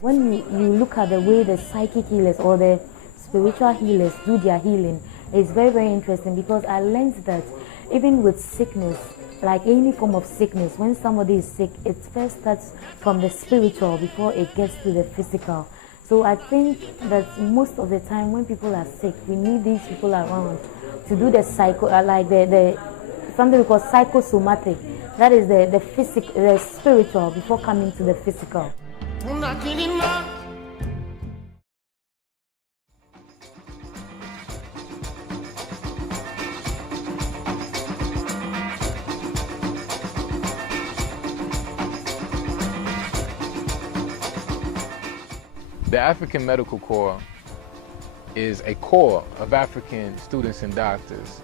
When you look at the way the psychic healers or the spiritual healers do their healing, it's very, very interesting, because I learned that even with sickness, like any form of sickness, when somebody is sick, it first starts from the spiritual before it gets to the physical. So I think that most of the time when people are sick, we need these people around to do the something we call psychosomatic. That is the spiritual before coming to the physical. The African Medical Corps is a corps of African students and doctors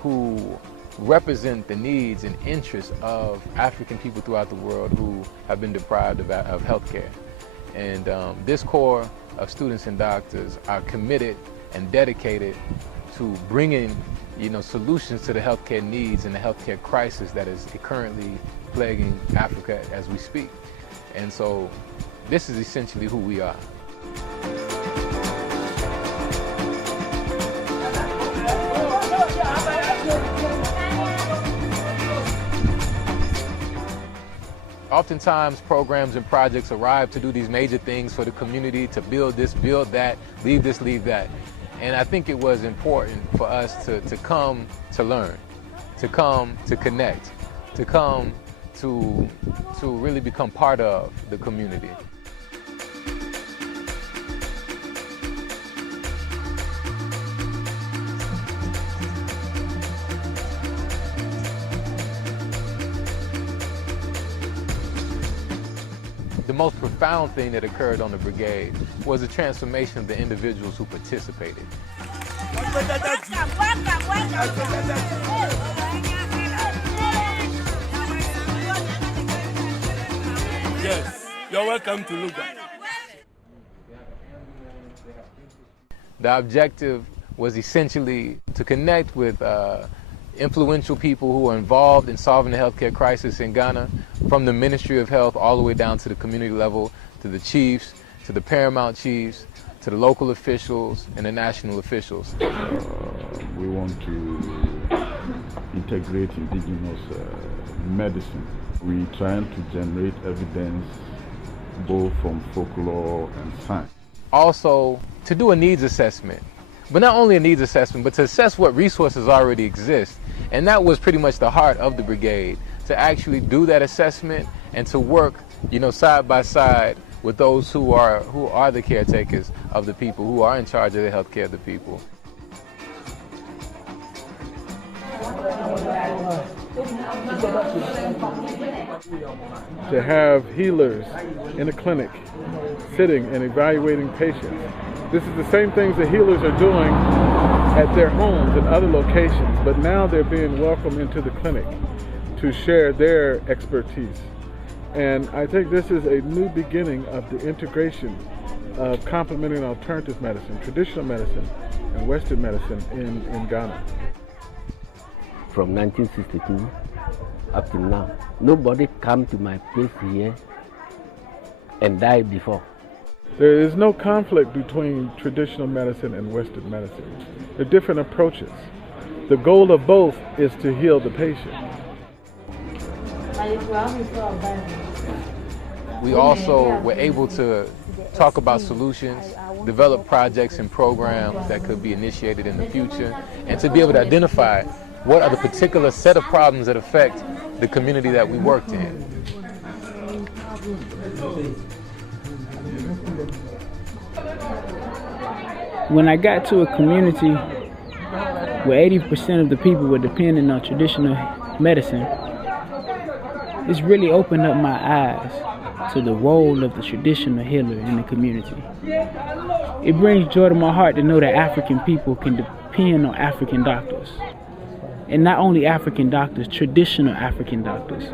who represent the needs and interests of African people throughout the world who have been deprived of health care. And this corps of students and doctors are committed and dedicated to bringing, solutions to the healthcare needs and the healthcare crisis that is currently plaguing Africa as we speak. And so this is essentially who we are. Oftentimes, programs and projects arrive to do these major things for the community, to build this, build that, leave this, leave that. And I think it was important for us to come to learn, to come to connect, to come to really become part of the community. The most profound thing that occurred on the brigade was the transformation of the individuals who participated. Yes, you're welcome to Luga. The objective was essentially to connect with influential people who are involved in solving the healthcare crisis in Ghana, from the Ministry of Health all the way down to the community level, to the chiefs, to the paramount chiefs, to the local officials and the national officials. We want to integrate indigenous medicine. We're trying to generate evidence both from folklore and science. Also, to do a needs assessment. But not only a needs assessment, but to assess what resources already exist. And that was pretty much the heart of the brigade, to actually do that assessment and to work, side by side with those who are the caretakers of the people, who are in charge of the health care of the people. To have healers in a clinic sitting and evaluating patients. This is the same things that healers are doing at their homes and other locations, but now they're being welcomed into the clinic to share their expertise. And I think this is a new beginning of the integration of complementary alternative medicine, traditional medicine, and Western medicine in Ghana. From 1962 up to now, nobody come to my place here and died before. There is no conflict between traditional medicine and Western medicine. They're different approaches. The goal of both is to heal the patient. We also were able to talk about solutions, develop projects and programs that could be initiated in the future, and to be able to identify what are the particular set of problems that affect the community that we worked in. When I got to a community where 80% of the people were depending on traditional medicine, it's really opened up my eyes to the role of the traditional healer in the community. It brings joy to my heart to know that African people can depend on African doctors. And not only African doctors, traditional African doctors.